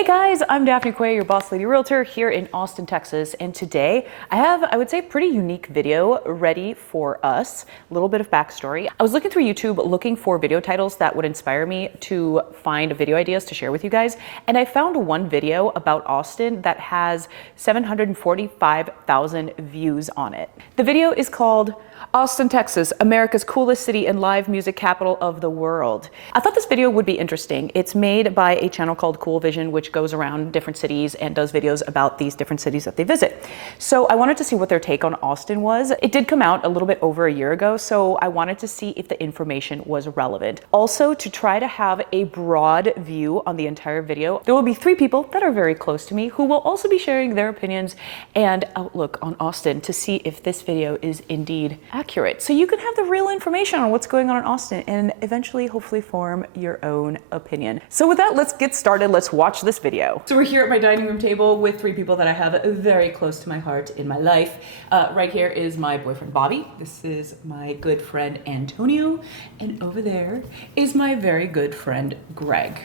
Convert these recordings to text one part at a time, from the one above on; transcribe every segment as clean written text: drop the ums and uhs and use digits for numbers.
Hey guys, I'm Daphne Quay, your boss lady realtor here in Austin, Texas. And today I have, I would say, a pretty unique video ready for us. A little bit of backstory. I was looking through YouTube looking for video titles that would inspire me to find video ideas to share with you guys. And I found one video about Austin that has 745,000 views on it. The video is called Austin, Texas, America's coolest city and live music capital of the world. I thought this video would be interesting. It's made by a channel called Cool Vision, which goes around different cities and does videos about these different cities that they visit. So I wanted to see what their take on Austin was. It did come out a little bit over a year ago, so I wanted to see if the information was relevant. Also, to try to have a broad view on the entire video, there will be 3 people that are very close to me who will also be sharing their opinions and outlook on Austin to see if this video is indeed accurate. So you can have the real information on what's going on in Austin and eventually hopefully form your own opinion. So with that, let's get started. Let's watch this video. So we're here at my dining room table with 3 people that I have very close to my heart in my life. Right here is my boyfriend, Bobby. This is my good friend, Antonio. And over there is my very good friend, Greg.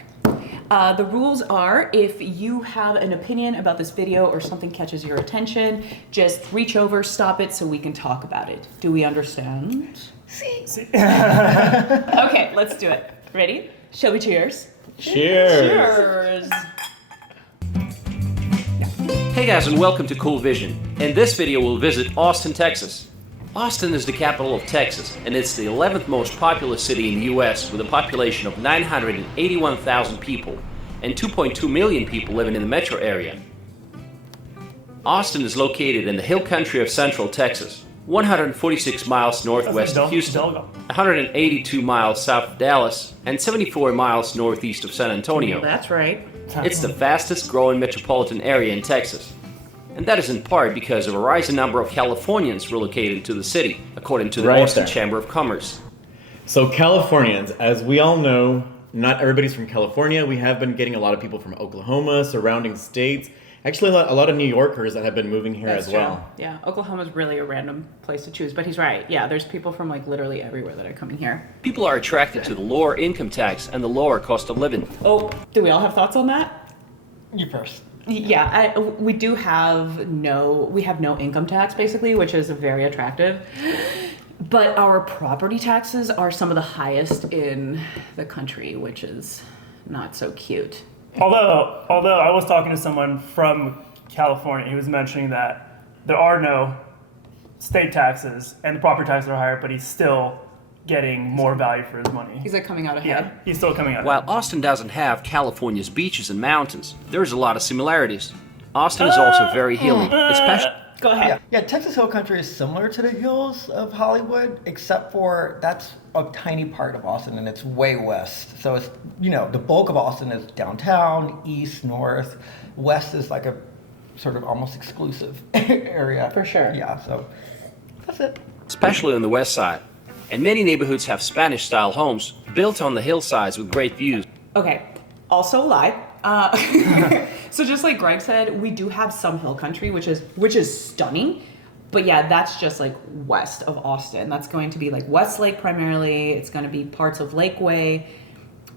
The rules are, if you have an opinion about this video or something catches your attention, just reach over, stop it so we can talk about it. Do we understand? Sí. Okay, let's do it. Ready? Shall we cheers? Cheers! Cheers! Hey guys, and welcome to Cool Vision. In this video we'll visit Austin, Texas. Austin is the capital of Texas, and it's the 11th most populous city in the US with a population of 981,000 people and 2.2 million people living in the metro area. Austin is located in the hill country of central Texas, 146 miles northwest of Houston, 182 miles south of Dallas, and 74 miles northeast of San Antonio. That's right. It's the fastest growing metropolitan area in Texas. And that is in part because of a rising number of Californians relocated to the city, according to the Austin Chamber of Commerce. So Californians, as we all know, not everybody's from California. We have been getting a lot of people from Oklahoma, surrounding states. Actually, a lot of New Yorkers that have been moving here as well. True. Yeah, Oklahoma's really a random place to choose, but he's right. Yeah, there's people from like literally everywhere that are coming here. People are attracted to the lower income tax and the lower cost of living. Oh, do we all have thoughts on that? You first. Yeah, we have no income tax basically, which is very attractive. But our property taxes are some of the highest in the country, which is not so cute. Although I was talking to someone from California, he was mentioning that there are no state taxes and the property taxes are higher, but he's still getting more value for his money. He's like coming out ahead. Yeah, he's still coming out While ahead. Austin doesn't have California's beaches and mountains, there's a lot of similarities. Austin is also very hilly, especially... Go ahead. Yeah, Texas Hill Country is similar to the hills of Hollywood, except for that's a tiny part of Austin and it's way west. So it's, the bulk of Austin is downtown, east, north. West is like a sort of almost exclusive area. For sure. Yeah, so that's it. especially on the west side. And many neighborhoods have Spanish-style homes built on the hillsides with great views. Okay, also a lie. So just like Greg said, we do have some hill country, which is stunning. But yeah, that's just like west of Austin. That's going to be like Westlake primarily. It's going to be parts of Lakeway.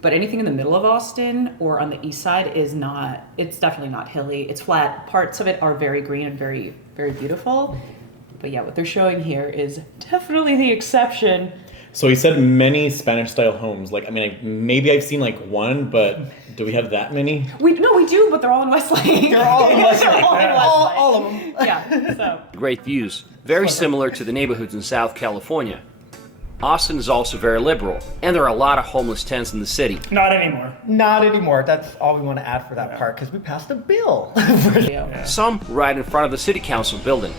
But anything in the middle of Austin or on the east side it's definitely not hilly. It's flat. Parts of it are very green and very, very beautiful. But yeah, what they're showing here is definitely the exception. So he said many Spanish-style homes. Maybe I've seen like one, but do we have that many? We do, but they're all in Westlake. They're all in Westlake. They're all in Westlake. All of them. Yeah, so. Great views, very similar to the neighborhoods in South California. Austin is also very liberal, and there are a lot of homeless tents in the city. Not anymore. Not anymore. That's all we want to add for that part because we passed a bill. Some right in front of the city council building.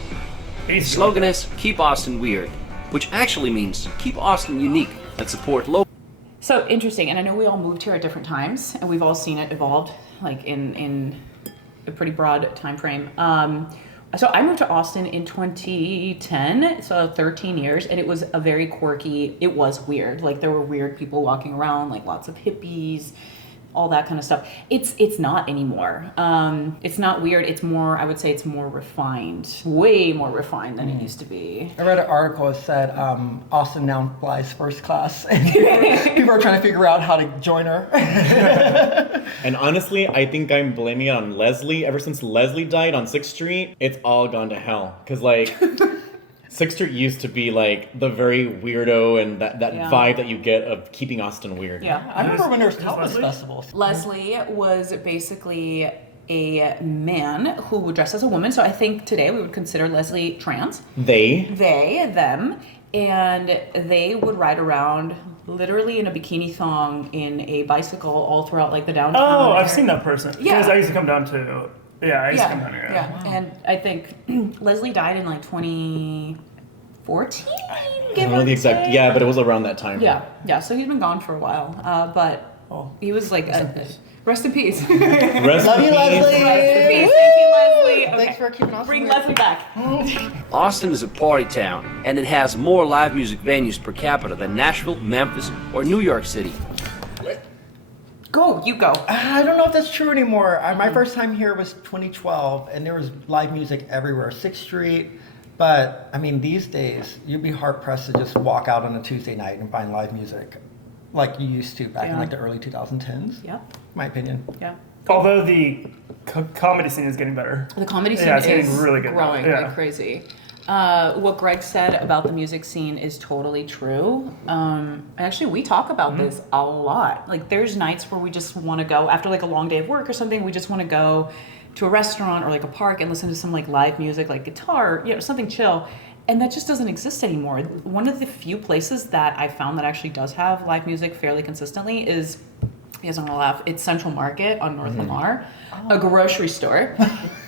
The slogan is, "Keep Austin Weird," which actually means keep Austin unique and support local. So interesting, and I know we all moved here at different times, and we've all seen it evolved, like in a pretty broad time frame. So I moved to Austin in 2010, so 13 years, and it was a very quirky. It was weird. Like there were weird people walking around, like lots of hippies, all that kind of stuff. It's not anymore. It's not weird. It's more, I would say it's more refined, way more refined than it used to be. I read an article that said Austin now flies first class, and people are trying to figure out how to join her. And honestly, I think I'm blaming it on Leslie. Ever since Leslie died on 6th Street, it's all gone to hell. Because, like, 6th Street used to be, like, the very weirdo and that vibe that you get of keeping Austin weird. Yeah. I remember when there was Tapas Leslie? festivals. Leslie was basically a man who would dress as a woman. So I think today we would consider Leslie trans. They? They, them. And they would ride around literally in a bikini thong in a bicycle all throughout like the downtown. Oh, I've area. seen that person. Yeah. Because I used to come down to. Yeah, I used to come down here. Yeah. And I think Leslie died in like 2014. I don't know the exact. Yeah, but it was around that time. Yeah. So he's been gone for a while, but he was like rest in peace. Rest in Love you, peace. Leslie. Rest in peace. Thank you, Leslie. Okay. Thanks for keeping Austin Bring weird. Leslie back. Austin is a party town, and it has more live music venues per capita than Nashville, Memphis, or New York City. Go, you go. I don't know if that's true anymore. My first time here was 2012, and there was live music everywhere, 6th Street. But I mean, these days, you'd be hard pressed to just walk out on a Tuesday night and find live music like you used to back in like the early 2010s. Yeah. My opinion. Yeah. Although the comedy scene is getting better. The comedy scene it's getting is really good now. growing Yeah. like crazy. What Greg said about the music scene is totally true. Actually, we talk about this a lot. Like, there's nights where we just want to go after like a long day of work or something. We just want to go to a restaurant or like a park and listen to some like live music, like guitar, something chill. And that just doesn't exist anymore. One of the few places that I found that actually does have live music fairly consistently is, you guys are gonna laugh, it's Central Market on North Lamar, a grocery store.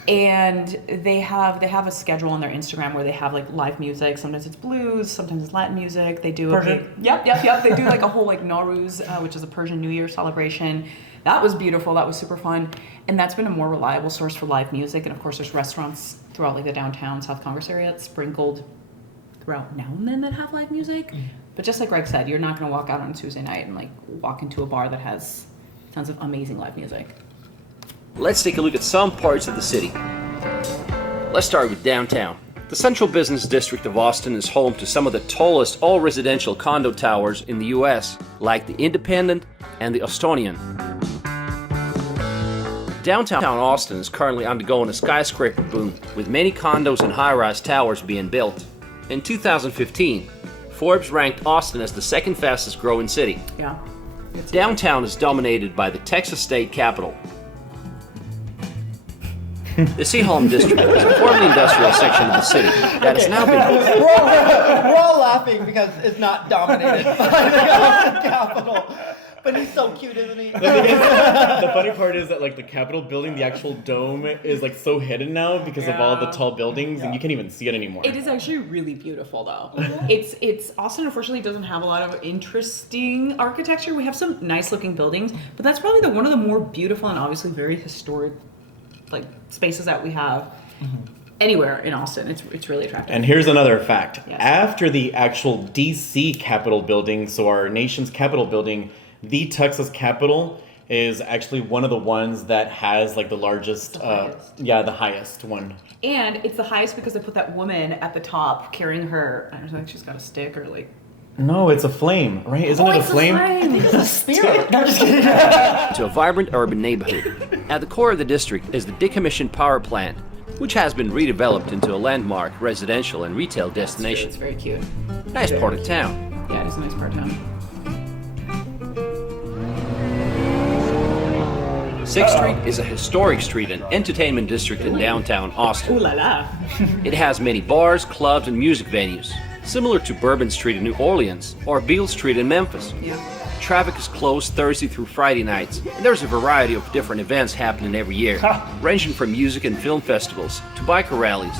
And they have a schedule on their Instagram where they have like live music. Sometimes it's blues, sometimes it's Latin music. They do Persian? Yep. They do like a whole like Nowruz, which is a Persian New Year celebration. That was beautiful. That was super fun. And that's been a more reliable source for live music. And of course, there's restaurants throughout like the downtown South Congress area sprinkled throughout now and then that have live music. But just like Greg said, you're not going to walk out on Tuesday night and like walk into a bar that has tons of amazing live music. Let's take a look at some parts of the city. Let's start with downtown. The central business district of Austin is home to some of the tallest all-residential condo towers in the U.S., like the Independent and the Austonian. Downtown Austin is currently undergoing a skyscraper boom, with many condos and high-rise towers being built. In 2015, Forbes ranked Austin as the second fastest growing city. Yeah. Downtown is dominated by the Texas State Capitol. The Seaholm District is a formerly industrial section of the city that has now been... We're all laughing because it's not dominated by the Capitol. But he's so cute, isn't he? The funny part is that like the Capitol building, the actual dome is like so hidden now because of all the tall buildings, and you can't even see it anymore. It is actually really beautiful though. It's Austin unfortunately doesn't have a lot of interesting architecture. We have some nice looking buildings, but that's probably one of the more beautiful and obviously very historic like spaces that we have anywhere in Austin. It's really attractive. And here's another fact. Yes. After the actual DC Capitol building, so our nation's Capitol building, the Texas Capitol is actually one of the ones that has like the largest, the highest one. And it's the highest because they put that woman at the top carrying her, I don't know, like she's got a stick or like. No, it's a flame, right? Isn't it a flame? It's a spirit. No, I'm just kidding. to a vibrant urban neighborhood. At the core of the district is the decommissioned power plant, which has been redeveloped into a landmark residential and retail destination. It's very cute. Nice part of town. Yeah, it is a nice part of town. 6th Street is a historic street and entertainment district in downtown Austin. Ooh la la. It has many bars, clubs, and music venues, similar to Bourbon Street in New Orleans or Beale Street in Memphis. Yeah. Traffic is closed Thursday through Friday nights, and there's a variety of different events happening every year, ranging from music and film festivals to biker rallies.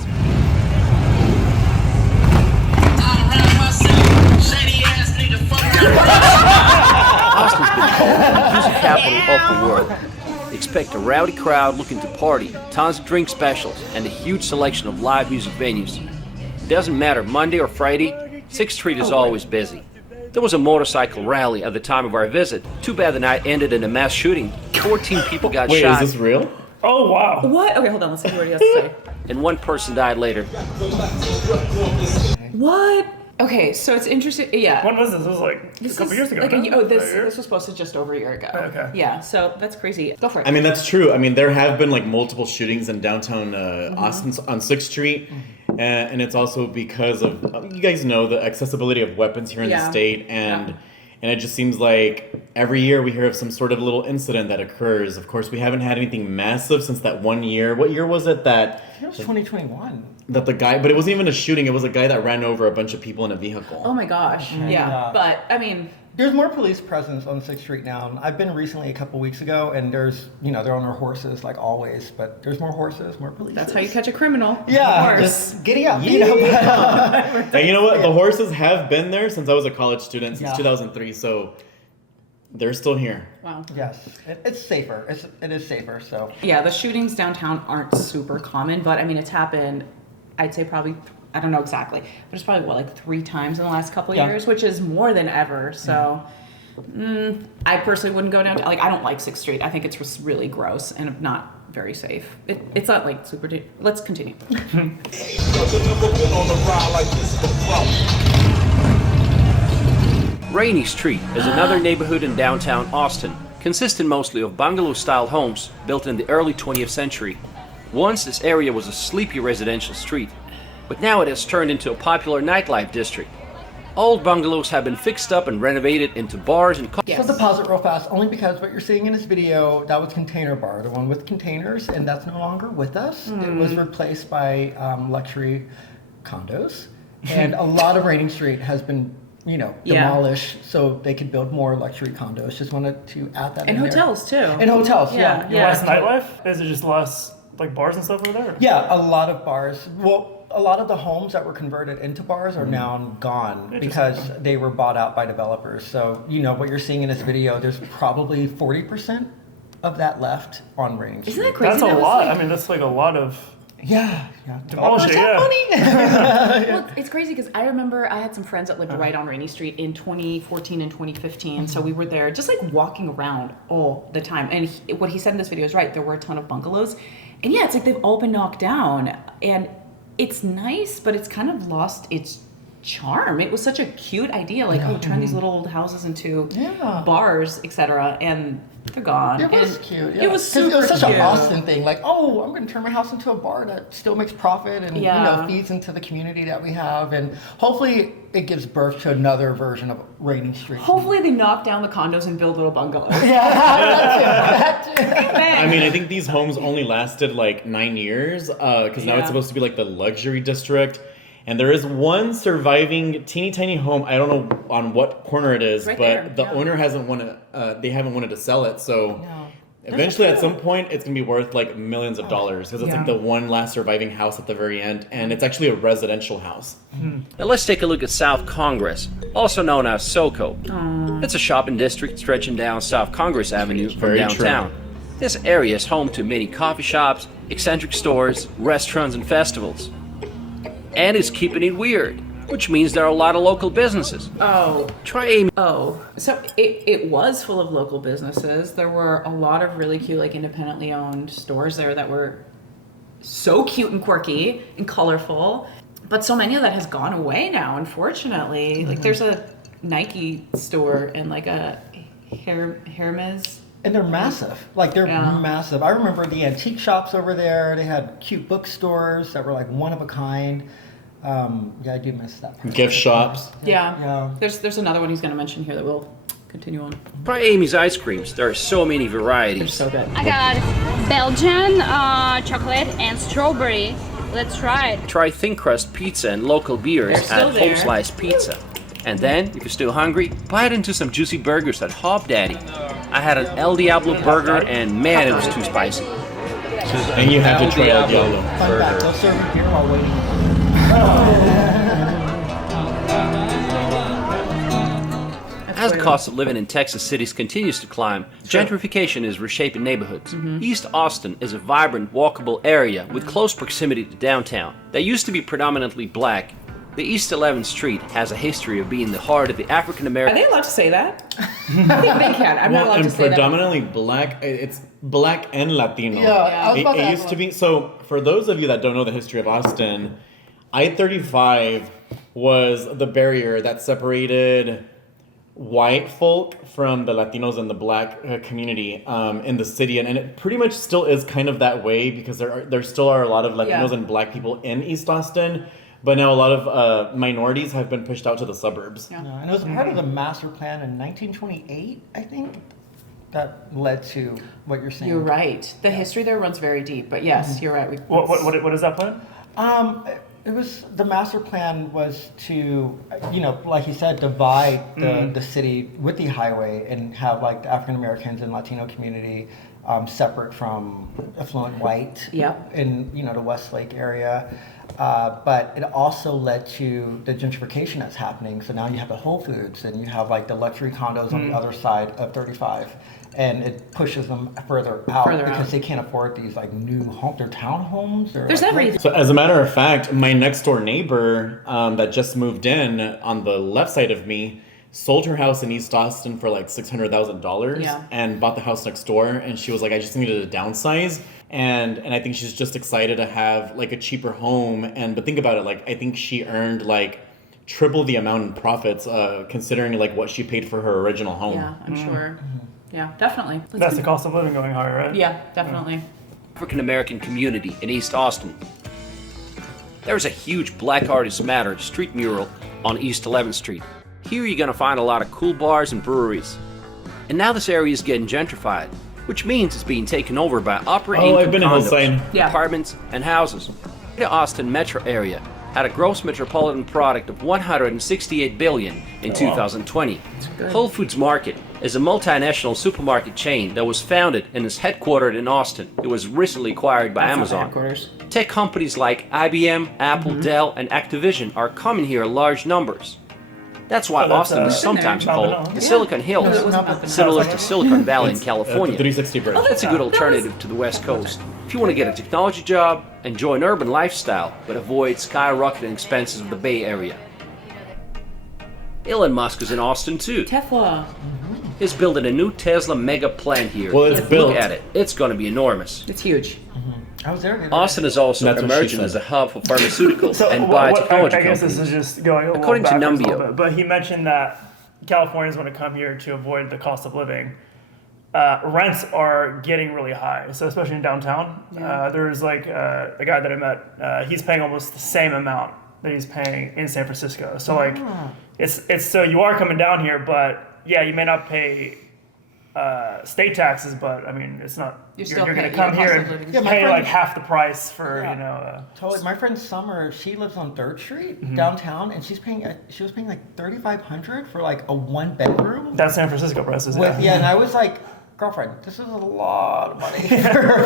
Austin's been called the music capital of the world. Expect a rowdy crowd looking to party, tons of drink specials, and a huge selection of live music venues. Doesn't matter Monday or Friday, 6th Street is always busy. There was a motorcycle rally at the time of our visit. Too bad the night ended in a mass shooting. 14 people got Wait, shot. is this real? Oh wow. What? Okay, hold on. Let's see what he has to say. And one person died later. What? Okay, so it's interesting. Yeah. When was this? It was like a couple years ago. Like no? this was posted just over a year ago. Okay. Yeah, so that's crazy. Go for it. I mean, that's true. I mean, there have been like multiple shootings in downtown Austin on 6th Street. And it's also because of, you guys know, the accessibility of weapons here in the state. And it just seems like every year we hear of some sort of little incident that occurs. Of course, we haven't had anything massive since that one year. What year was it that... It was 2021. That the guy, but it wasn't even a shooting. It was a guy that ran over a bunch of people in a vehicle. Oh my gosh. Yeah. But, I mean... There's more police presence on 6th Street now. I've been recently a couple weeks ago, and there's, they're on their horses like always, but there's more horses, more police. That's how you catch a criminal. Yeah, Horse. just giddy up. And you know what? The horses have been there since I was a college student, since Yeah. 2003, so they're still here. Wow. Yes, it's safer. It is safer, so. Yeah, the shootings downtown aren't super common, but I mean, it's happened, I'd say probably, I don't know exactly, but it's probably, like 3 times in the last couple of years, which is more than ever. So I personally wouldn't go downtown. Like, I don't like 6th Street. I think it's just really gross and not very safe. It's not like super, let's continue. Rainy Street is another neighborhood in downtown Austin, consisting mostly of bungalow-style homes built in the early 20th century. Once this area was a sleepy residential street, but now it has turned into a popular nightlife district. Old bungalows have been fixed up and renovated into bars and So to pause it real fast, only because what you're seeing in this video, that was Container Bar, the one with containers, and that's no longer with us. It was replaced by luxury condos, and a lot of Rainy Street has been, demolished so they could build more luxury condos. Just wanted to add that And in there. hotels, too. And hotels, yeah. Less nightlife? Is it just less like bars and stuff over there? Yeah, a lot of bars. Well, a lot of the homes that were converted into bars are now gone because they were bought out by developers. So, what you're seeing in this video, there's probably 40% of that left on Rainy Street. Isn't that crazy? That's a That was lot. like- I mean, that's like a lot of. Yeah. Demolish it, yeah. Well, it's crazy because I remember I had some friends that lived right on Rainy Street in 2014 and 2015. So we were there just like walking around all the time. And what he said in this video is right. There were a ton of bungalows. And yeah, it's like they've all been knocked down. And it's nice, but it's kind of lost its charm. It was such a cute idea. Like, turn these little old houses into bars, etc. And they're gone. It was And cute. It was 'Cause super It was such cute. an Austin thing. Like, I'm going to turn my house into a bar that still makes profit and feeds into the community that we have. And hopefully it gives birth to another version of Rainy Street. Hopefully they knock down the condos and build little bungalows. I mean, I think these homes only lasted like 9 years because now it's supposed to be like the luxury district. And there is one surviving teeny tiny home. I don't know on what corner it is, Right but there, the yeah. owner hasn't they haven't wanted to sell it. So eventually at some point it's going to be worth like millions of dollars because it's like the one last surviving house at the very end. And it's actually a residential house. Now let's take a look at South Congress, also known as SoCo. It's a shopping district stretching down South Congress Avenue from Very downtown. true. This area is home to many coffee shops, eccentric stores, restaurants, and festivals. And it's keeping it weird, which means there are a lot of local businesses. Try Amy. So it was full of local businesses. There were a lot of really cute, like independently owned stores there that were so cute and quirky and colorful. But so many of that has gone away now, unfortunately. Like there's a Nike store and like a Hermes. And they're massive. Like, they're massive. I remember the antique shops over there. They had cute bookstores that were, like, one of a kind. I do miss that part. Gift shops. Yeah. There's another one he's going to mention here that we'll continue on. Try Amy's ice creams. There are so many varieties. So good. I got Belgian chocolate and strawberry. Let's try it. Try thin crust pizza and local beers They're still at there. Home Slice Pizza. And then, if you're still hungry, bite into some juicy burgers at Hop Daddy. I had an El Diablo burger and man, it was too spicy. And you have to try El Diablo. Fun fact, they'll serve you beer while waiting. As the cost of living in Texas cities continues to climb, gentrification is reshaping neighborhoods. East Austin is a vibrant, walkable area with close proximity to downtown that used to be predominantly black. The East 11th Street has a history of being the heart of the African Are American. they allowed to say that? I think they can. I'm not allowed and to say that. predominantly black. It's black and Latino. Yeah, I was about to It ask used to about- be. So for those of you that don't know the history of Austin, I-35 was the barrier that separated white folk from the Latinos and the black community in the city, and it pretty much still is kind of that way because there still are a lot of Latinos Yeah. and black people in East Austin, but now a lot of minorities have been pushed out to the suburbs. Yeah. And it was part of the master plan in 1928, I think, that led to what you're saying. You're right. The history there runs very deep, but yes, you're right. What is that plan? It was the master plan was to, like you said, divide the city with the highway and have like the African Americans and Latino community separate from affluent white Yep. in the Westlake area. But it also led to the gentrification that's happening. So now you have the Whole Foods and you have like the luxury condos on the other side of 35. And it pushes them further out because they can't afford these like new they're townhomes. There's like, everything. So as a matter of fact, my next door neighbor that just moved in on the left side of me sold her house in East Austin for like $600,000 Yeah. and bought the house next door. And she was like, I just needed to downsize. And I think she's just excited to have like a cheaper home. But think about it, like I think she earned like triple the amount in profits considering like what she paid for her original home. Yeah, I'm sure. Yeah, definitely. That's the cost of living going higher, right? Yeah, definitely. African American community in East Austin. There's a huge Black Artists Matter street mural on East 11th Street. Here you're gonna find a lot of cool bars and breweries. And now this area is getting gentrified, which means it's being taken over by upper income I've been in condos, Hillside. Yeah. apartments, and houses. The Austin metro area had a gross metropolitan product of $168 billion in 2020. Whole Foods Market is a multinational supermarket chain that was founded and is headquartered in Austin. It was recently acquired by Amazon. Headquarters. Tech companies like IBM, Apple, Dell, and Activision are coming here in large numbers. That's why Oh, that's, Austin is it's in there. sometimes Mountain called Hill. the Yeah. Silicon Hills, No, it wasn't Mountain Hill. similar to Silicon Valley in The California. 360 bridge. That's a good alternative to the West Coast. If you want to get a technology job, enjoy an urban lifestyle, but avoid skyrocketing expenses of the Bay Area. Elon Musk is in Austin too. Tesla. He's building a new Tesla mega plant here. Well, it's built. Look at it. It's going to be enormous. It's huge. I was there. the other day. Austin is also That's what she emerging said. as a hub for pharmaceuticals and I biotechnology guess companies. this is just going a According to little backwards a Numbeo. little bit, but he mentioned that Californians want to come here to avoid the cost of living. Rents are getting really high, so especially in downtown. There's like a guy that I met. He's paying almost the same amount that he's paying in San Francisco. So like, it's so you are coming down here, but yeah, you may not pay state taxes, but I mean, it's not. You're still going to paying- come yeah, here cost of living and is my pay friend- like half the price for Totally. My friend Summer, she lives on 3rd Street Mm-hmm. downtown, and she was paying like $3,500 for like a 1-bedroom. That's San Francisco prices. And I was like, girlfriend, this is a lot of money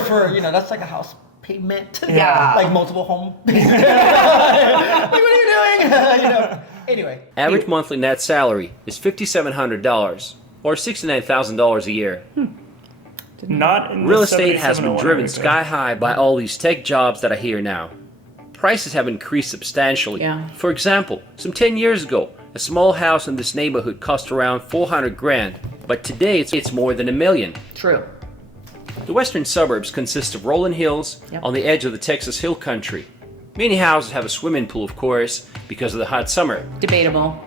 for that's like a house payment. Yeah. Like multiple home. Like, what are you doing? Anyway. Average monthly net salary is $5,700 or $69,000 a year. Not in the Real estate has been 7701 driven area. sky high by all these tech jobs that are here now. Prices have increased substantially. Yeah. For example, some 10 years ago, a small house in this neighborhood cost around $400,000, but today it's more than $1 million. True. The western suburbs consist of rolling hills Yep. on the edge of the Texas Hill Country. Many houses have a swimming pool, of course, because of the hot summer. Debatable.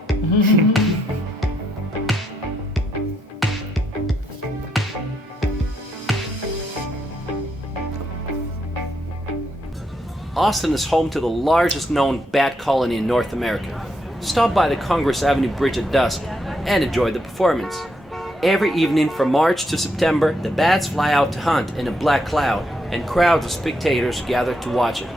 Austin is home to the largest known bat colony in North America. Stop by the Congress Avenue Bridge at dusk and enjoy the performance. Every evening from March to September, the bats fly out to hunt in a black cloud, and crowds of spectators gather to watch it.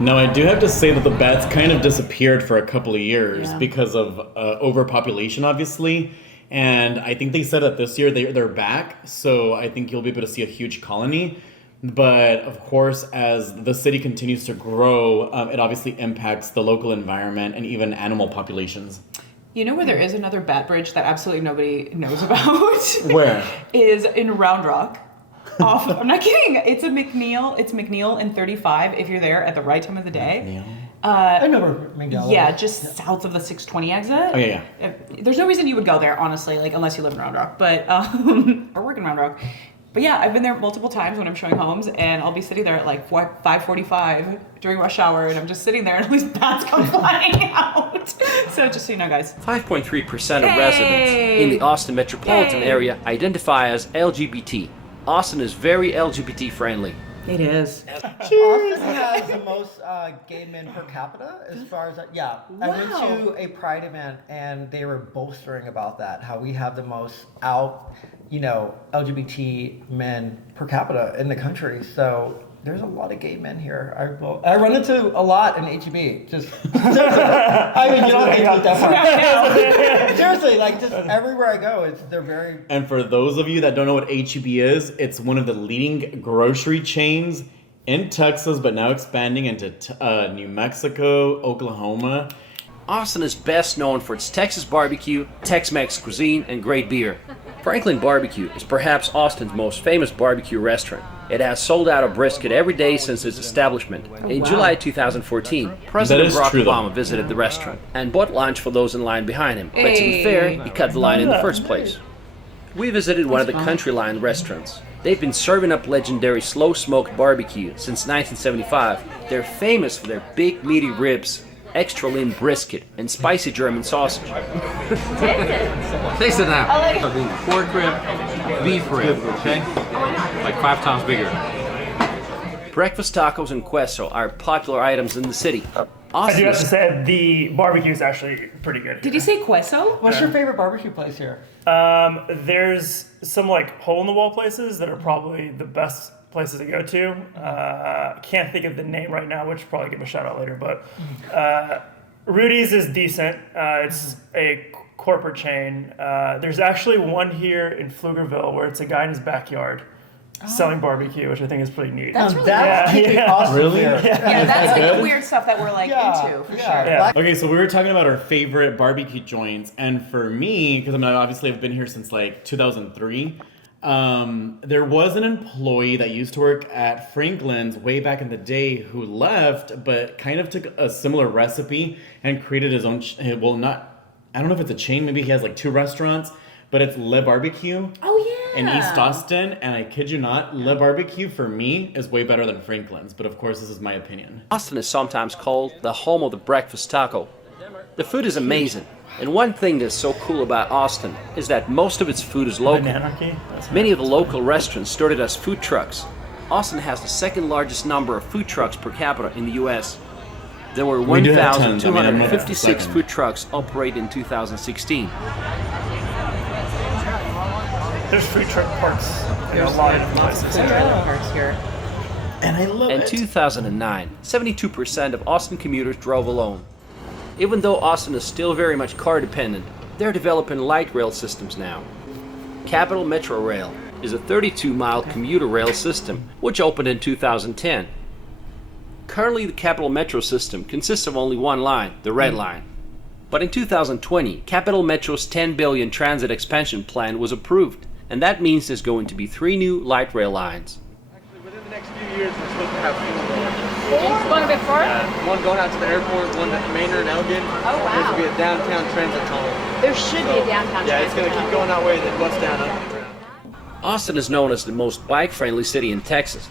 Now, I do have to say that the bats kind of disappeared for a couple of years Yeah. because of overpopulation, obviously. And I think they said that this year they're back, so I think you'll be able to see a huge colony. But of course, as the city continues to grow, it obviously impacts the local environment and even animal populations. You know where there is another bat bridge that absolutely nobody knows about? Where? Is in Round Rock. I'm not kidding. It's McNeil and 35 if you're there at the right time of the day. I know Miguel. Yeah, just south of the 620 exit. Oh, yeah. There's no reason you would go there, honestly, like unless you live in Round Rock, but or work in Round Rock. But yeah, I've been there multiple times when I'm showing homes, and I'll be sitting there at like 5:45 during rush hour, and I'm just sitting there, and all these bats come flying out. So just so you know, guys. 5.3% of residents in the Austin metropolitan area identify as LGBT. Austin is very LGBT friendly. It is. Austin has the most gay men per capita as far as yeah. I went Wow. to a Pride event and they were bolstering about that, how we have the most out, LGBT men per capita in the country. So there's a lot of gay men here. I run into a lot in HEB. Just seriously. I mean, you don't hate me that far. Seriously, like just everywhere I go, they're very. And for those of you that don't know what HEB is, it's one of the leading grocery chains in Texas, but now expanding into New Mexico, Oklahoma. Austin is best known for its Texas barbecue, Tex-Mex cuisine, and great beer. Franklin Barbecue is perhaps Austin's most famous barbecue restaurant. It has sold out a brisket every day since its establishment. In July 2014, President Barack Obama visited the restaurant and bought lunch for those in line behind him. But to be fair, he cut the line in the first place. We visited one of the Country Line restaurants. They've been serving up legendary slow-smoked barbecue since 1975. They're famous for their big meaty ribs, extra lean brisket, and spicy German sausage. Taste it now. Pork rib, beef rib, okay? Like 5 times bigger. Breakfast tacos and queso are popular items in the city. I do Austin have to is say the barbecue is actually pretty good. Did you say queso? What's your favorite barbecue place here? There's some like hole in the wall places that are probably the best places to go to. Can't think of the name right now, which probably give a shout out later. But Rudy's is decent. It's a corporate chain. There's actually one here in Pflugerville where it's a guy in his backyard selling barbecue, which I think is pretty neat. That's really That's Yeah, keeping yeah. Austin Really? here. Yeah, that's like good? the weird stuff that we're like into, for sure. Yeah. Okay, so we were talking about our favorite barbecue joints, and for me, because I obviously I've been here since like 2003, there was an employee that used to work at Franklin's way back in the day who left, but kind of took a similar recipe and created his own. I don't know if it's a chain. Maybe he has like 2 restaurants, but it's Le Barbecue. Oh yeah. In East Austin, and I kid you not, Le Barbecue for me is way better than Franklin's, but of course this is my opinion. Austin is sometimes called the home of the breakfast taco. The food is amazing, and one thing that's so cool about Austin is that most of its food is local. Bananarchy? That's Many of the local restaurants started as food trucks. Austin has the second largest number of food trucks per capita in the U.S. There were We do have tons. I mean, I don't know if it's the 1,256 second. food trucks operated in 2016. There's food truck parks in a lot of different places. Parts here. And I love In it. 2009, 72% of Austin commuters drove alone. Even though Austin is still very much car dependent, they're developing light rail systems now. Capital Metro Rail is a 32-mile commuter rail system which opened in 2010. Currently, the Capital Metro system consists of only one line, the Red Line. But in 2020, Capital Metro's $10 billion transit expansion plan was approved, and that means there's going to be 3 new light rail lines. Within the next few years, we're supposed to have 4 more. Going a bit far? One going out to the airport, one at Maynard and Elgin. Oh, wow. There's going to be a downtown transit tunnel. There should be a downtown Yeah, it's going to transit keep going that way and then bust down underground. Austin is known as the most bike-friendly city in Texas.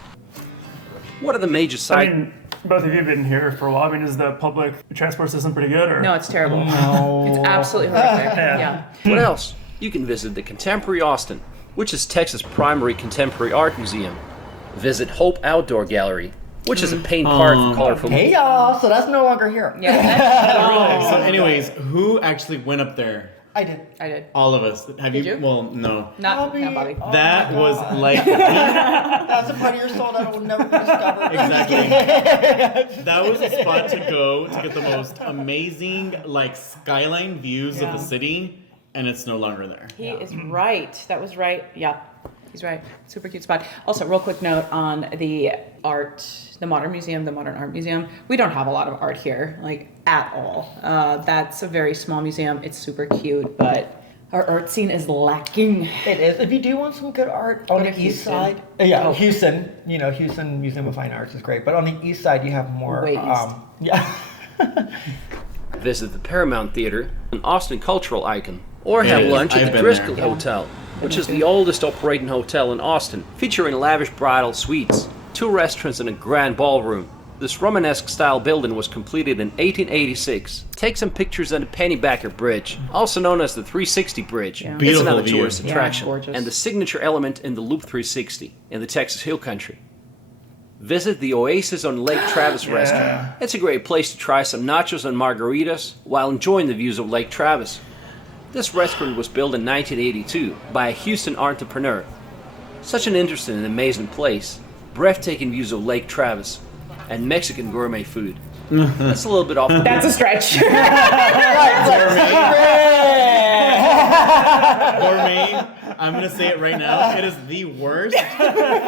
What are the major I sites? mean, both of you have been here for a while. I mean, is the public transport system pretty good? Or? No, it's terrible. It's absolutely horrific. Yeah. What else? You can visit the Contemporary Austin, which is Texas' primary contemporary art museum. Visit Hope Outdoor Gallery, which is a paint park for colorful. Hey y'all, so that's no longer here. Yeah, that's, So anyways, who actually went up there? I did. I did. All of us. Have you? you? Well, no. Not Bobby. Oh That my was God. like That's a part of your soul that will never be discovered. exactly. That was a spot to go to get the most amazing like skyline views of the city, and it's no longer there. He is right. That was right. Yeah, he's right. Super cute spot. Also, real quick note on the art, the Modern Museum, the Modern Art Museum. We don't have a lot of art here, like at all. That's a very small museum. It's super cute, but our art scene is lacking. It is. If you do want some good art on to the east Houston. side, Houston. Houston Museum of Fine Arts is great, but on the east side you have more. Way east. Yeah. Visit the Paramount Theater, an Austin cultural icon, or have Yes, lunch at I've the been Driscoll there. Hotel, which is the oldest operating hotel in Austin, featuring lavish bridal suites, 2 restaurants, and a grand ballroom. This Romanesque-style building was completed in 1886. Take some pictures on the Pennybacker Bridge, also known as the 360 Bridge. Yeah. It's Beautiful another view. tourist Yeah, attraction, gorgeous. and the signature element in the Loop 360 in the Texas Hill Country. Visit the Oasis on Lake Travis restaurant. It's a great place to try some nachos and margaritas while enjoying the views of Lake Travis. This restaurant was built in 1982 by a Houston entrepreneur. Such an interesting and amazing place. Breathtaking views of Lake Travis and Mexican gourmet food. That's a little bit off the That's a stretch. Gourmet. I'm gonna say it right now. It is the worst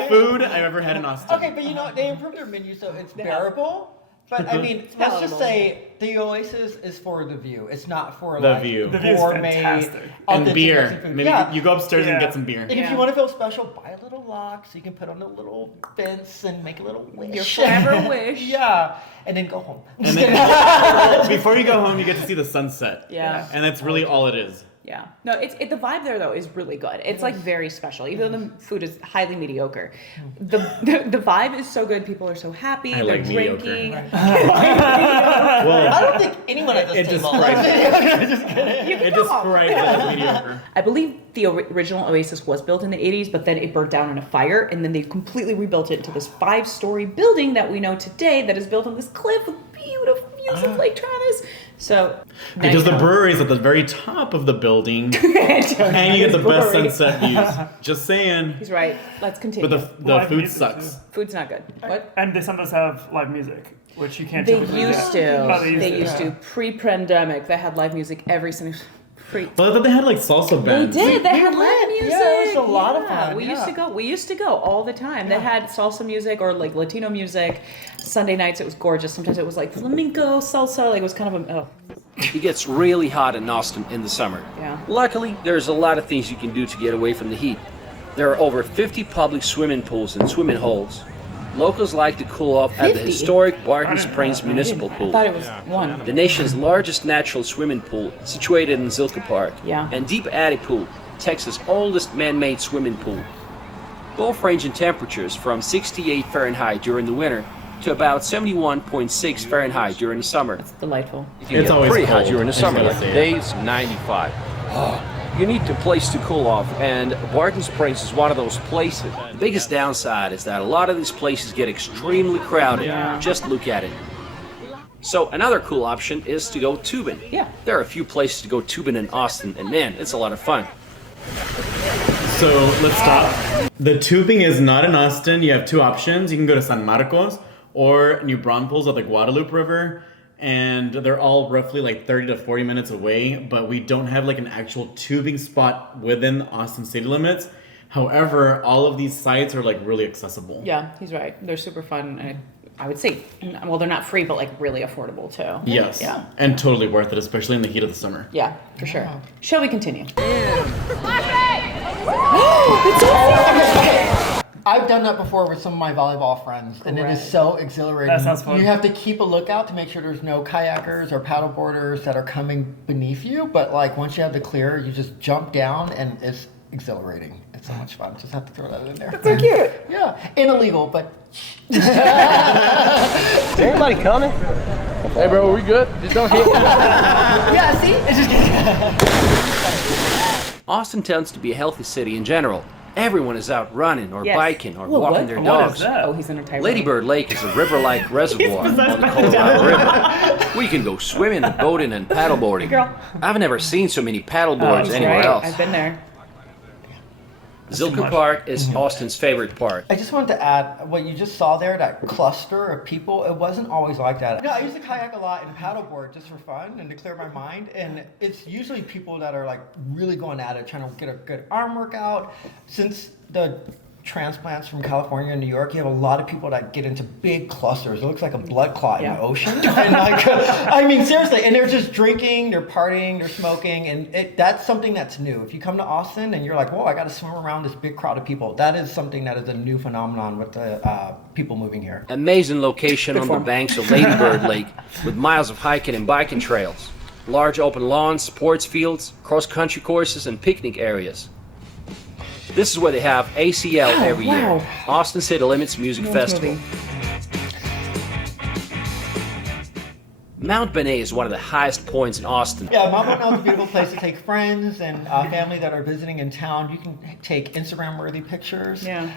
food I've ever had in Austin. Okay, but you know what? They improved their menu so it's bearable. But I mean, let's just say the Oasis is for the view. It's not for The like view. The view's gourmet fantastic. And authentic beer. Mexican food. Maybe Yeah. you go upstairs and Yeah. get some beer. And if you want to feel special, buy a little lock so you can put on a little fence and make a little wish. Your forever wish. Yeah, and then go home. And then, before you go home, you get to see the sunset. Yeah. And that's really all it is. Yeah. No, the vibe there though is really good. It's like very special, even though the food is highly mediocre. The vibe is so good. People are so happy. I They're like mediocre. drinking. Well, I don't think anyone at it this table. describes it. You can It go home. describes it as mediocre. I believe the original Oasis was built in the 80s, but then it burnt down in a fire, and then they completely rebuilt it into this 5-story building that we know today that is built on this cliff with beautiful views of Lake Travis. So Because the brewery is at the very top of the building, and you get the best sunset views. Just saying. He's right. Let's continue. But the Live food music, sucks. Food's not good. What? And they sometimes have live music, which you can't They typically used get. to. Oh, They used to. Pre-pandemic, they had live music every single. Well, I thought they had like salsa They bands. did. They We had went. live music. Yeah, it was a lot of Yeah, fun, We yeah. used to go. We used to go all the time. They had salsa music or like Latino music. Sunday nights it was gorgeous. Sometimes it was like flamenco, salsa. Like it was kind of a. Oh, It gets really hot in Austin in the summer. Yeah. Luckily, there's a lot of things you can do to get away from the heat. There are over 50 public swimming pools and swimming holes. Locals like to cool off at the 50? historic Barton Springs Municipal I Pool, thought it was one. the nation's largest natural swimming pool situated in Zilker Park, Yeah. and Deep Eddy Pool, Texas' oldest man-made swimming pool. Both range in temperatures from 68 Fahrenheit during the winter to about 71.6 Fahrenheit during the summer. Delightful. It's always pretty hot cold. during the I was summer, gonna like say it. today's 95. You need a place to cool off, and Barton Springs is one of those places. The biggest downside is that a lot of these places get extremely crowded. Just look at it. So another cool option is to go tubing. Yeah. There are a few places to go tubing in Austin, and man, it's a lot of fun. So let's stop. The tubing is not in Austin. You have 2 options. You can go to San Marcos or New Braunfels at the Guadalupe River. And they're all roughly like 30 to 40 minutes away, but we don't have like an actual tubing spot within Austin city limits. However, all of these sites are like really accessible. Yeah, he's right. They're super fun. And I would say, well, they're not free, but like really affordable too. Yes. Yeah. And totally worth it, especially in the heat of the summer. Yeah, for sure. Shall we continue? I've done that before with some of my volleyball friends, and it is Correct. so exhilarating. That sounds fun. You have to keep a lookout to make sure there's no kayakers or paddleboarders that are coming beneath you. But like once you have the clear, you just jump down, and it's exhilarating. It's so much fun. Just have to throw that in there. That's So cute. Yeah, and illegal, but Is anybody coming? Hey, bro, we good? Just don't hit me. yeah. See, it's just. Austin tends to be a healthy city in general. Everyone is out running or Yes. biking or Whoa, walking what? their What dogs. is that? Oh, he's in a tight Lady Bird Lake is a river-like reservoir on the Colorado River. We can go swimming, boating, and paddleboarding. Girl. I've never seen so many paddleboards He's anywhere right. else. I've been there. Zilker Park is Austin's favorite park. I just wanted to add what you just saw there, that cluster of people. It wasn't always like that. No, I used to kayak a lot and paddleboard just for fun and to clear my mind. And it's usually people that are like really going at it, trying to get a good arm workout. Since the transplants from California and New York, you have a lot of people that get into big clusters. It looks like a blood clot in the ocean. And like, I mean, seriously, and they're just drinking, they're partying, they're smoking, and that's something that's new. If you come to Austin and you're like, whoa, I got to swim around this big crowd of people, that is something that is a new phenomenon with the people moving here. Amazing location on the banks of Lady Bird Lake with miles of hiking and biking trails, large open lawns, sports fields, cross-country courses, and picnic areas. This is where they have ACL every year, Austin City Limits Music Festival. Mount Benet is one of the highest points in Austin. Yeah, Mount Benet is a beautiful place to take friends and family that are visiting in town. You can take Instagram-worthy pictures. Yeah.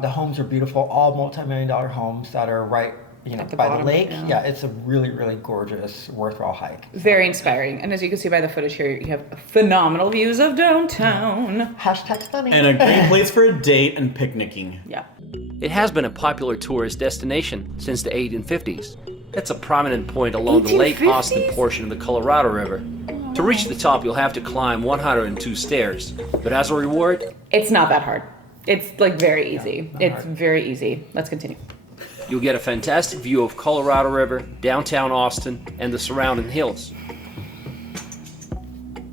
The homes are beautiful, all multi-million-dollar homes that are right, by the lake. Yeah, it's a really, really gorgeous, worthwhile hike. Very inspiring. And as you can see by the footage here, you have phenomenal views of downtown. Hashtag stunning. And a great place for a date and picnicking. Yeah. It has been a popular tourist destination since the 1850s. It's a prominent point along the Lake 1850s? Austin portion of the Colorado River. To reach the top, you'll have to climb 102 stairs. But as a reward, It's not that hard. It's like very easy. It's very easy. Let's continue. you'll get a fantastic view of Colorado River, downtown Austin, and the surrounding hills.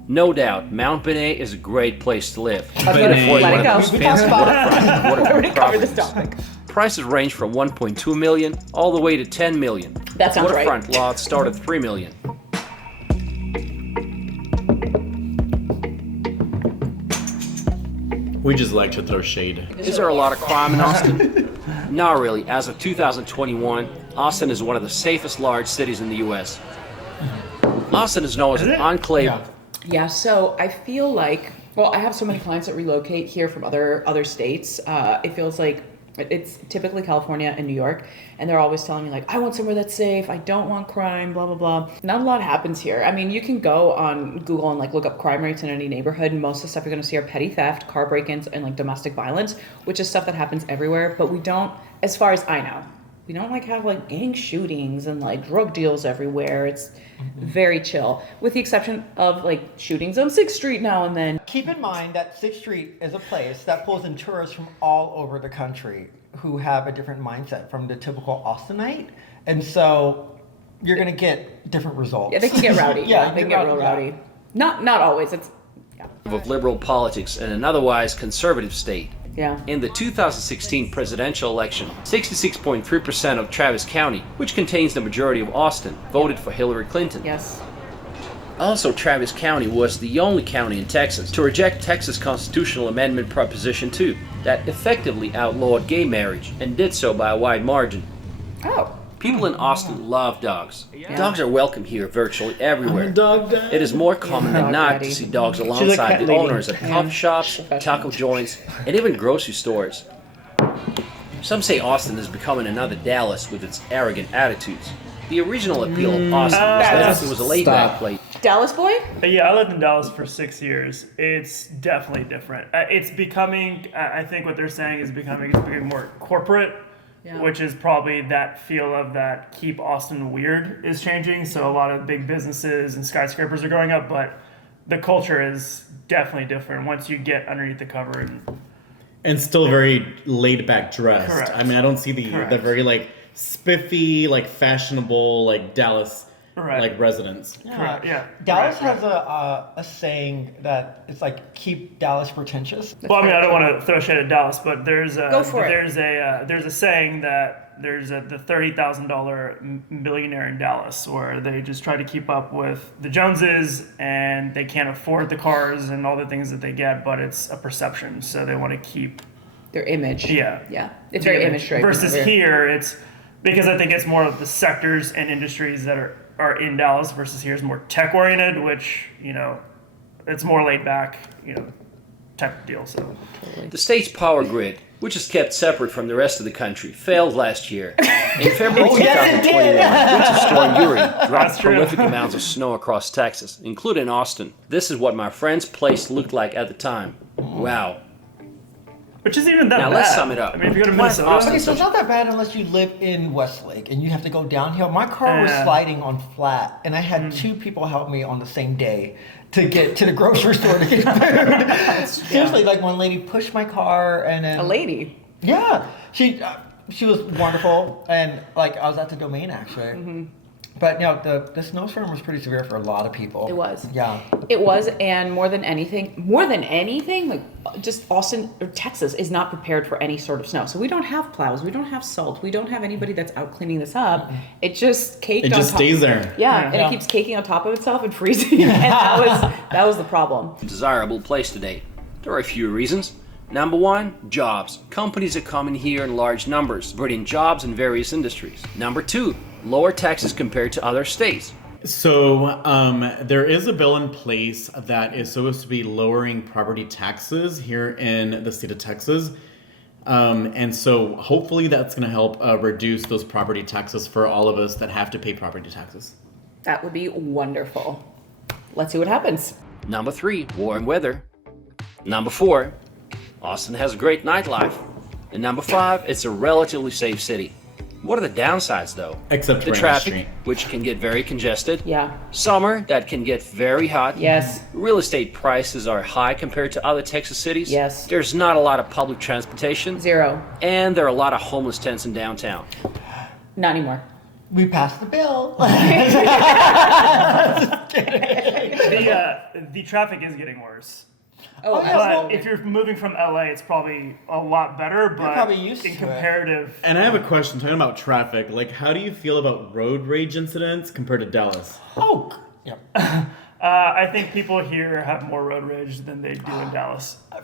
No doubt, Mount Benet is a great place to live. Let it go. We talked about it. We already covered this properties. topic. Prices range from 1.2 million all the way to 10 million. That sounds right. Waterfront lots start at 3 million. We just like to throw shade. Is there a lot of crime in Austin? Not really. As of 2021, Austin is one of the safest large cities in the U.S. Austin is known as an enclave. Yeah, so I feel like, well, I have so many clients that relocate here from other states. It feels like it's typically California and New York, and they're always telling me like, I want somewhere that's safe, I don't want crime, blah, blah, blah. Not a lot happens here. I mean, you can go on Google and like look up crime rates in any neighborhood, and most of the stuff you're gonna see are petty theft, car break-ins, and like domestic violence, which is stuff that happens everywhere, but we don't, as far as I know, we don't like have like gang shootings and like drug deals everywhere. It's very chill, with the exception of like shootings on 6th Street now and then. Keep in mind that 6th Street is a place that pulls in tourists from all over the country who have a different mindset from the typical Austinite. And so you're going to get different results. Yeah, they can get rowdy. Yeah, they can get real rowdy. Not always. It's Of liberal politics in an otherwise conservative state. yeah. In the 2016 presidential election, 66.3% of Travis County, which contains the majority of Austin, voted for Hillary Clinton. Yes. Also, Travis County was the only county in Texas to reject Texas Constitutional Amendment Proposition 2 that effectively outlawed gay marriage, and did so by a wide margin. Oh. People in Austin love dogs. Dogs are welcome here virtually everywhere. Dog daddy. It is more common than Dog not daddy. to see dogs a alongside cat the lady. owners at coffee shops, taco joints, and even grocery stores. Some say Austin is becoming another Dallas with its arrogant attitudes. The original appeal of Austin was that it was a laid-back place. Dallas boy? Yeah, I lived in Dallas for 6 years. It's definitely different. It's becoming, I think what they're saying is it's becoming more corporate, which is probably that feel of that keep Austin weird is changing. So a lot of big businesses and skyscrapers are going up, but the culture is definitely different once you get underneath the cover. And still very laid back dressed. Correct. I mean, I don't see the very like spiffy, like fashionable, like Dallas like residents. Correct, yeah. Dallas has a saying that it's like keep Dallas pretentious. Well, I mean, I don't want to throw shade at Dallas, but there's Go for it. there's a saying that there's the $30,000 millionaire in Dallas, where they just try to keep up with the Joneses and they can't afford the cars and all the things that they get, but it's a perception, so they want to keep Their image. Yeah. It's very image driven. versus here it's because I think it's more of the sectors and industries that are in Dallas versus here is more tech oriented, which it's more laid back tech deal. So The state's power grid, which is kept separate from the rest of the country, failed last year. In February 2021, Winter Storm Uri dropped true. prolific amounts of snow across Texas, including Austin. This is what my friend's place looked like at the time. Wow. Which isn't even that Now bad. let's sum it up. I mean, if you go to Why is Minnesota, Austin Okay, so it's not that bad unless you live in Westlake and you have to go downhill. My car was sliding on flat, and I had 2 people help me on the same day to get to the grocery store to get food. Seriously, like one lady pushed my car, and then A lady. Yeah, she was wonderful, and like I was at the Domain actually. But no, the snowstorm was pretty severe for a lot of people. It was. Yeah. It was, and more than anything, like just Austin or Texas is not prepared for any sort of snow. So we don't have plows, we don't have salt, we don't have anybody that's out cleaning this up. It just caked. It just stays there. Yeah, and it keeps caking on top of itself and freezing, and that was the problem. desirable place to date? There are a few reasons. Number one, jobs. Companies are coming here in large numbers, bringing jobs in various industries. Number two, lower taxes compared to other states. So there is a bill in place that is supposed to be lowering property taxes here in the state of Texas. And so hopefully that's going to help reduce those property taxes for all of us that have to pay property taxes. That would be wonderful. Let's see what happens. Number three, warm weather. Number four, Austin has a great nightlife. And number five, it's a relatively safe city. What are the downsides though? Except the for traffic, street. which can get very congested. Yeah. Summer, that can get very hot. Yes. Real estate prices are high compared to other Texas cities. Yes. There's not a lot of public transportation. Zero. And there are a lot of homeless tents in downtown. Not anymore. We passed the bill. the traffic is getting worse. Oh, yeah, But well- if you're moving from LA, it's probably a lot better. But probably used in to it. comparative, And I have a question talking about traffic. Like, how do you feel about road rage incidents compared to Dallas? Oh, yep. I think people here have more road rage than they do in Dallas. I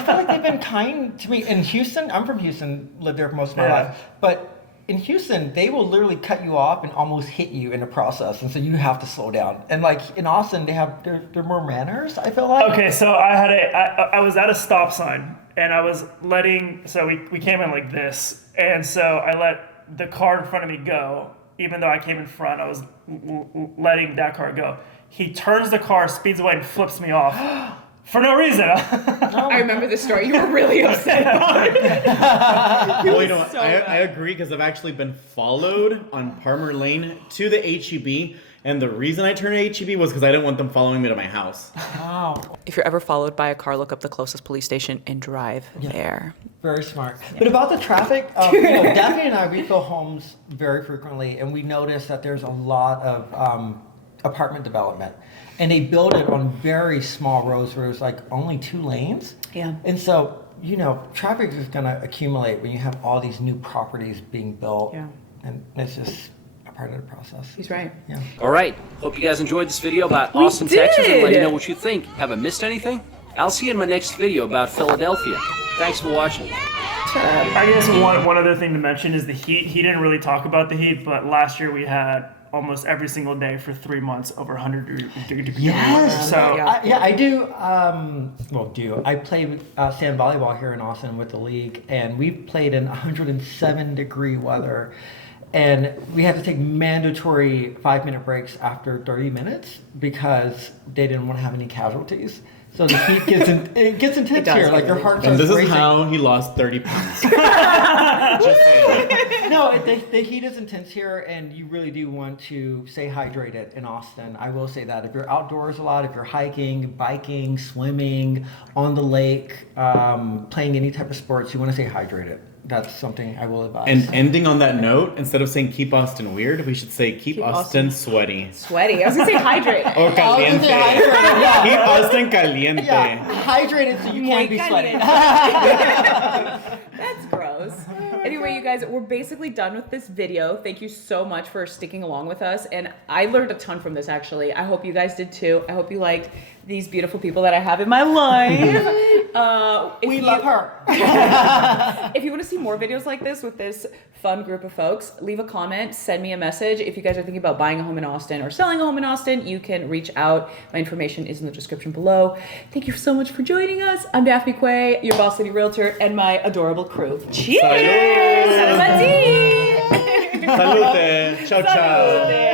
feel like they've been kind to me. In Houston, I'm from Houston, lived there for most of my life. But in Houston, they will literally cut you off and almost hit you in the process. And so you have to slow down. And like in Austin, they're more manners, I feel like. Okay, so I was at a stop sign and I was we came in like this, and so I let the car in front of me go. Even though I came in front, I was letting that car go. He turns the car, speeds away, and flips me off for no reason. I remember this story. You were really upset about it. Well, you know what? I agree because I've actually been followed on Palmer Lane to the HEB. And the reason I turned to HEB was because I didn't want them following me to my house. Wow. If you're ever followed by a car, look up the closest police station and drive there. Very smart. But about the traffic, Daphne and I, we fill homes very frequently, and we notice that there's a lot of apartment development. And they build it on very small roads where there's like only 2 lanes. Yeah. And so, traffic is going to accumulate when you have all these new properties being built. Yeah. And it's just a part of the process. He's right. Yeah. All right. Hope you guys enjoyed this video about Austin, Texas, and let me know what you think. Have I missed anything? I'll see you in my next video about Philadelphia. Thanks for watching. I guess one other thing to mention is the heat. He didn't really talk about the heat, but last year we had almost every single day for 3 months over 100 degrees. Yes. So I do. I play sand volleyball here in Austin with the league, and we played in 107-degree weather, and we had to take mandatory 5-minute breaks after 30 minets because they didn't want to have any casualties. So the heat gets intense here. Like your heart starts And this is racing. how he lost 30 pounds. No, the heat is intense here, and you really do want to stay hydrated in Austin. I will say that. If you're outdoors a lot, if you're hiking, biking, swimming, on the lake, playing any type of sports, you want to stay hydrated. That's something I will advise. And ending on that note, instead of saying keep Austin weird, we should say keep Austin sweaty. Sweaty. I was going to say hydrate. Or caliente. Keep Austin caliente. Yeah, hydrated so you can't be sweaty. That's gross. Anyway, you guys, we're basically done with this video. Thank you so much for sticking along with us. And I learned a ton from this, actually. I hope you guys did too. I hope you liked these beautiful people that I have in my life. We love her. If you want to see more videos like this with this fun group of folks, leave a comment, send me a message. If you guys are thinking about buying a home in Austin or selling a home in Austin, you can reach out. My information is in the description below. Thank you so much for joining us. I'm Daphne Quay, your Boss City Realtor, and my adorable crew. Cheers! Salud. Salute. Ciao, ciao. Salute.